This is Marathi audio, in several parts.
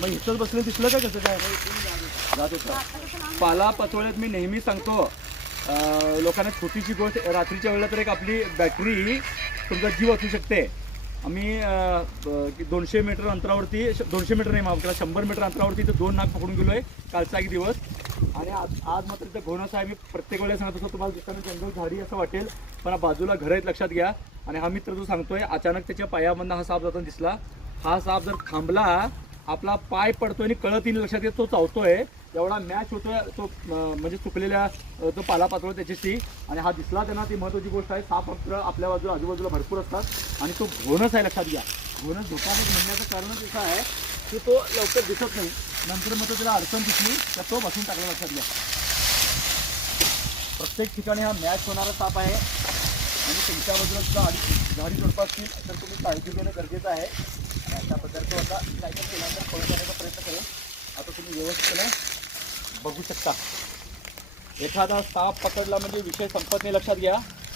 मग इथंच बसलं दिसलं का कसं काय जात होता पाला पचवल्यात. मी नेहमी सांगतो लोकांना छोटीशी गोष्ट, रात्रीच्या वेळेला तर एक आपली बॅटरी तुमचा जीव वाचू शकते. आम्ही 200 मीटर अंतरावरती, 200 मीटर नाही माफ करा, 100 मीटर अंतरावरती इथं 2 नाग पकडून गेलोय कालचा एक दिवस. आणि आज मात्र इथं घोणस आहे. मी प्रत्येक वेळेला सांगत असतो तुम्हाला दिसताना जंगल झाडी असं वाटेल, पण बाजूला घर आहेत लक्षात घ्या. आणि हा मित्र जो सांगतोय अचानक त्याच्या पायामधनं हा साप जाताना दिसला. हा साप जर थांबला, आपला पाय पडतोय आणि कळत येईल लक्षात येत तो चावतोय, एवढा मॅच होतोय तो, म्हणजे चुकलेल्या तो पाला पातळ त्याच्याशी. आणि हा दिसला त्यांना, ती महत्त्वाची गोष्ट आहे. साप आपल्या बाजूला आजूबाजूला भरपूर असतात आणि तो घोणस आहे लक्षात घ्या. घोणस धोकादायक म्हणण्याचं कारणच असं आहे की तो लवकर दिसत नाही. नंतर मग त्याला अडचण दिसली तर तो बसून टाकला लक्षात घ्या. प्रत्येक ठिकाणी हा मॅच होणारा साप आहे. आणि तुमच्या बाजूला सुद्धा झाडी झुडपं असतील तर तुम्ही काळजी घेणं गरजेचं आहे. आणि अशा प्रकारचं आता काय केल्यानंतर पळून जाण्याचा प्रयत्न करेल. आता तुम्ही व्यवस्थित बघू शकता. एखादा साप पकडला म्हणजे विषय संपत नाही लक्षात घ्या.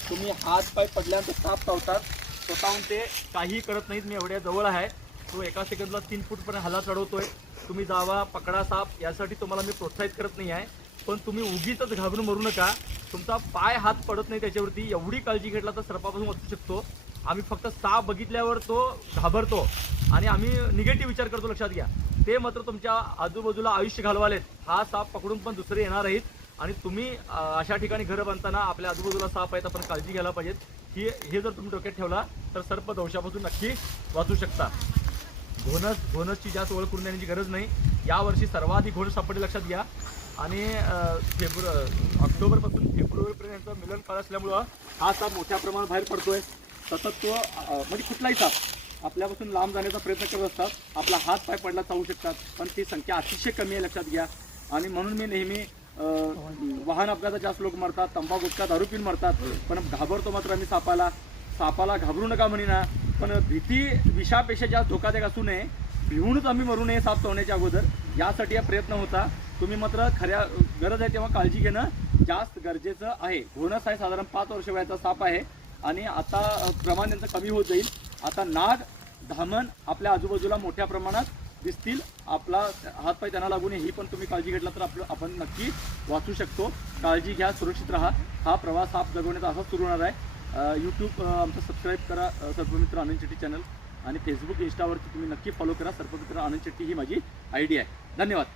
तुम्ही हात पाय पडल्यानंतर साप चावतात, स्वतःहून ते काही करत नाहीत. मी एवढ्या जवळ आहे, तो एका सेकंदला 3 फूटपर्यंत हल्ला चढवतोय. तुम्ही जावा, पकडा साप, यासाठी तुम्हाला मी प्रोत्साहित करत नाही आहे. पण तुम्ही उगीच घाबरून मरू नका. तुमचा पाय हात पडत नाही त्याच्यावरती, एवढी काळजी घेतला तर सर्पापासून वाचू शकतो. आम्ही फक्त साप बघितल्यावर तो घाबरतो आणि आम्ही निगेटिव्ह विचार करतो लक्षात घ्या. ते मात्र तुमच्या आजूबाजूला आयुष्य घालवालेत. हा साप पकडून पण दुसरे येणार आहेत. आणि तुम्ही अशा ठिकाणी घरं बांधताना आपल्या आजूबाजूला साप आहेत, आपण काळजी घ्यायला पाहिजेत. हे जर तुम्ही डोक्यात ठेवला तर सर्पदंशापासून नक्की वाचू शकता. घोणसची जास्त ओळख करून देण्याची गरज नाही. यावर्षी सर्वाधिक घोणस सापडले लक्षात घ्या. आणि ऑक्टोबरपासून फेब्रुवारीपर्यंत मिलन काळ असल्यामुळं हा साप मोठ्या प्रमाणात बाहेर पडतोय. सतत तो म्हणजे कुठलाही साप आपल्यापासून लांब जाण्याचा प्रयत्न करत असतात. आपला हात पाय पडला चावू शकतात, पण ती संख्या अतिशय कमी आहे लक्षात घ्या. आणि म्हणून मी नेहमी वाहन अपघातात जास्त लोक मरतात, तंबाखू गुटखा दारू पिऊन मरतात, पण घाबरतो मात्र आम्ही सापाला घाबरू नका म्हणीना. पण भीती विषापेक्षा जास्त धोकादायक असू नये, भिवूनच आम्ही मरू नये साप चावण्याच्या अगोदर, यासाठी हा प्रयत्न होता. तुम्ही मात्र खऱ्या गरज आहे तेव्हा काळजी घेणं जास्त गरजेचं आहे. घोणस आहे साधारण 5 वर्ष वयाचा साप आहे आणि आता प्रमाण त्यांचं कमी होत जाईल. आता नाग, धामण आपल्या आजूबाजूला मोठ्या प्रमाणात दिसतील. आपला हातपाय त्यांना लागू नये ही पण तुम्ही काळजी घेतला तर आपण नक्की वाचू शकतो. काळजी घ्या, सुरक्षित राहा. हा प्रवास साप जगवण्याचा असाच सुरू होणार आहे. यूट्यूब आमचं सबस्क्राईब करा, सर्पमित्र आनंद शेट्टी चॅनल. आणि फेसबुक, इंस्टावरती तुम्ही नक्की फॉलो करा. सर्पमित्र आनंद शेट्टी ही माझी ID आहे. धन्यवाद.